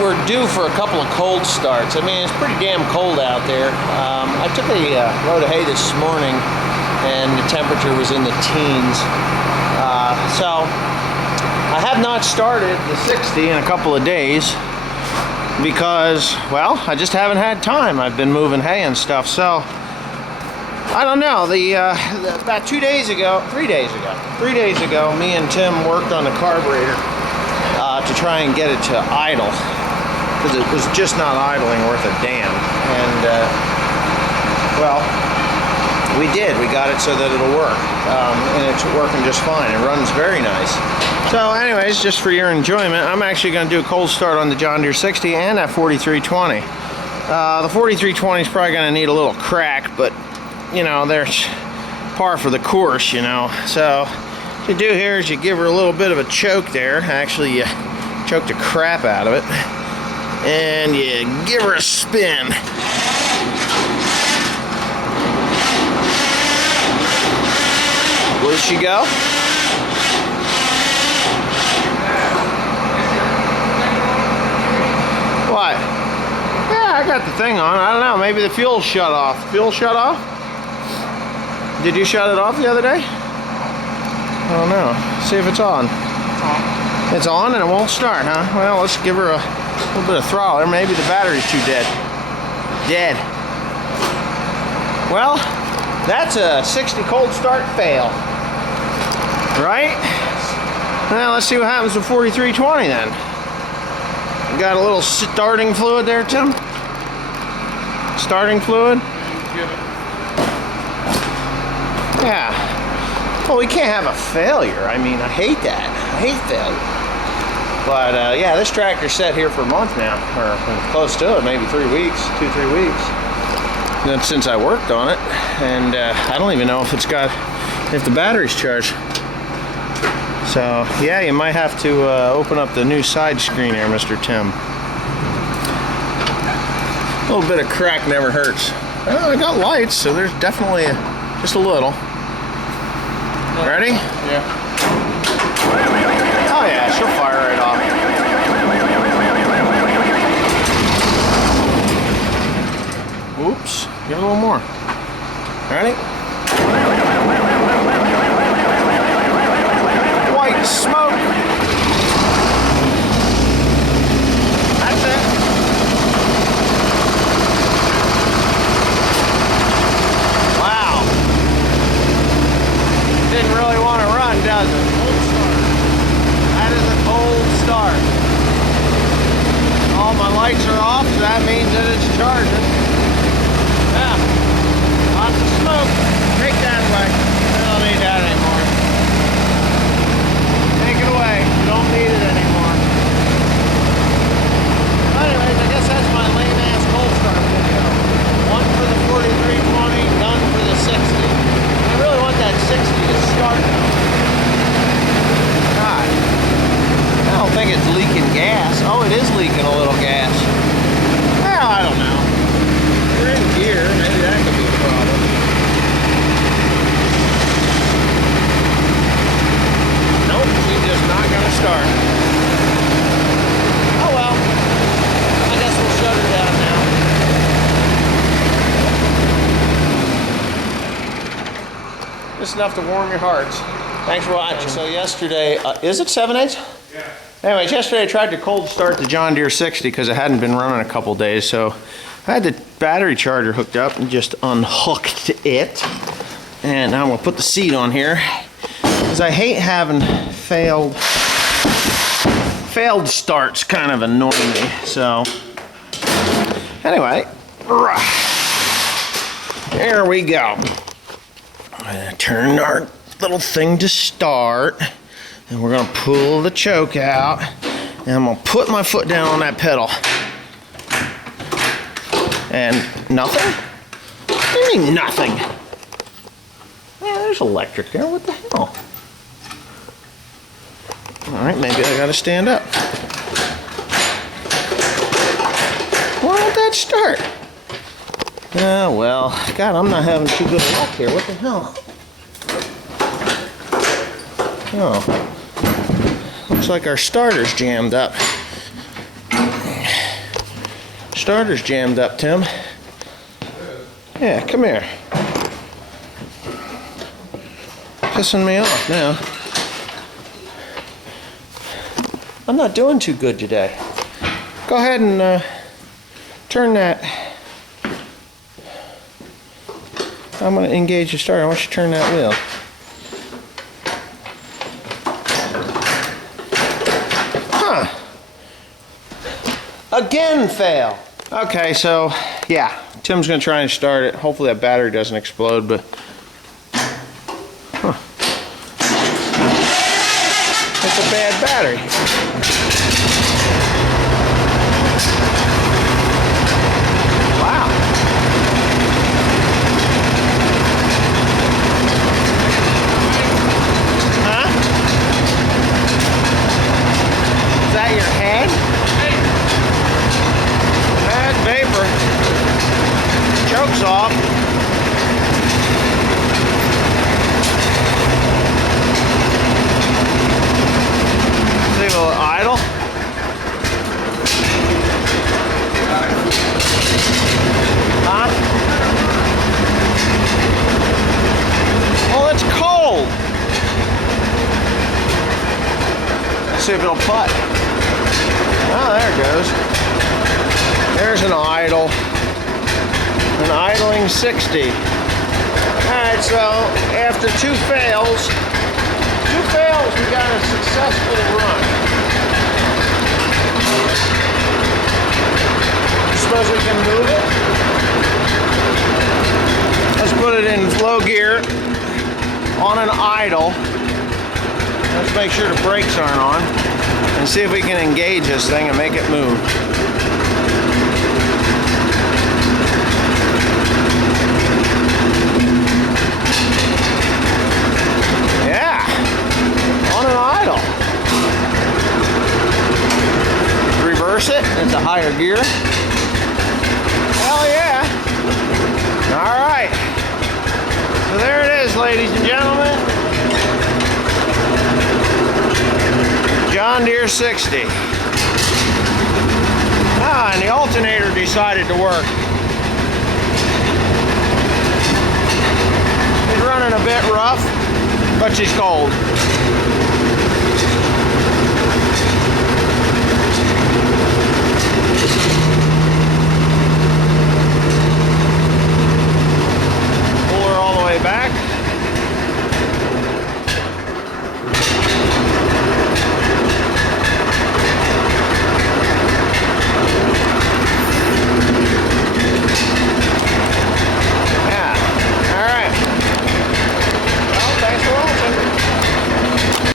we're due for a couple of cold starts. I mean, it's pretty damn cold out there. I took a load of hay this morning, and the temperature was in the teens. So I have not started the 60 in a couple of days because, well, I just haven't had time. I've been moving hay and stuff, so I don't know. About 3 days ago, me and Tim worked on the carburetor to try and get it to idle, because it was just not idling worth a damn. And well, we did. We got it so that it'll work, and it's working just fine. It runs very nice. So anyways, just for your enjoyment, I'm actually going to do a cold start on the John Deere 60 and that 4320. The 4320 is probably going to need a little crack, but you know, they're par for the course, you know. So what you do here is you give her a little bit of a choke there. Actually, you choke the crap out of it, and you give her a spin. Will she go? What? Yeah, I got the thing on. I don't know. Maybe the fuel shut off. Fuel shut off? Did you shut it off the other day? I don't know. See if it's on. It's on and it won't start, huh? Well, let's give her a little bit of throttle. Or maybe the battery's too dead. Dead. Well, that's a 60 cold start fail. Right? Well, let's see what happens with 4320 then. You got a little starting fluid there, Tim? Starting fluid? Yeah. Well, we can't have a failure. I mean, I hate that. I hate failure. But yeah, this tractor's set here for a month now, or close to it, maybe 3 weeks, 2-3 weeks. Then since I worked on it, and I don't even know if if the battery's charged. So yeah, you might have to open up the new side screen here, Mr. Tim. A little bit of crack never hurts. Well, I got lights, so there's definitely just a little. Ready? Yeah. Oh yeah, she'll fire right off. Oops, give it a little more. Ready? White smoke. That's it. Wow. Didn't really want to run, does it? Cold start. That is a cold start. All my lights are off, so that means that it's charging. Yeah. Lots of smoke. Take that away. We don't need that anymore. Take it away. We don't need it anymore. Anyways, I guess that's my lame ass cold start video. One for the 4320, none for the 60. I really want that 60 to start now. God. I don't think it's leaking gas. Oh, it is leaking a little gas. Well, I don't know. We're in gear. Maybe that could be a problem. Nope, she's just not going to start. Oh well. I guess we'll shut her down now. Just enough to warm your hearts. Thanks for watching. So yesterday, is it 7/8? Yeah. Anyways, yesterday I tried to cold start the John Deere 60 because it hadn't been running a couple days. So I had the battery charger hooked up and just unhooked it. And now I'm going to put the seat on here because I hate having failed starts, kind of annoy me. So anyway, there we go. I'm going to turn our little thing to start, and we're going to pull the choke out, and I'm going to put my foot down on that pedal. And nothing? What do you mean nothing? Yeah, there's electric there. What the hell? Alright, maybe I gotta stand up. Why won't that start? Oh, well, God, I'm not having too good luck here. What the hell? Oh. Looks like our starter's jammed up. Starter's jammed up, Tim. Yeah, come here. Pissing me off now. I'm not doing too good today. Go ahead and turn that. I'm going to engage the starter. I want you to turn that wheel. Huh. Again fail. Okay, so yeah, Tim's going to try and start it. Hopefully that battery doesn't explode, but it's a bad battery. Wow. Huh? Is that your head? Bad vapor. Choke's off. See a little idle. Huh? Oh, it's cold. Let's see if it'll putt. Oh, there it goes. There's an idle. An idling 60. Alright, so after two fails, we got a successful run. Suppose we can move it? Let's put it in low gear on an idle. Let's make sure the brakes aren't on and see if we can engage this thing and make it move. Yeah, on an idle. Reverse it into higher gear. Hell yeah. All right. So there it is, ladies and gentlemen. John Deere 60. Ah, and the alternator decided to work. It's running a bit rough, but she's cold.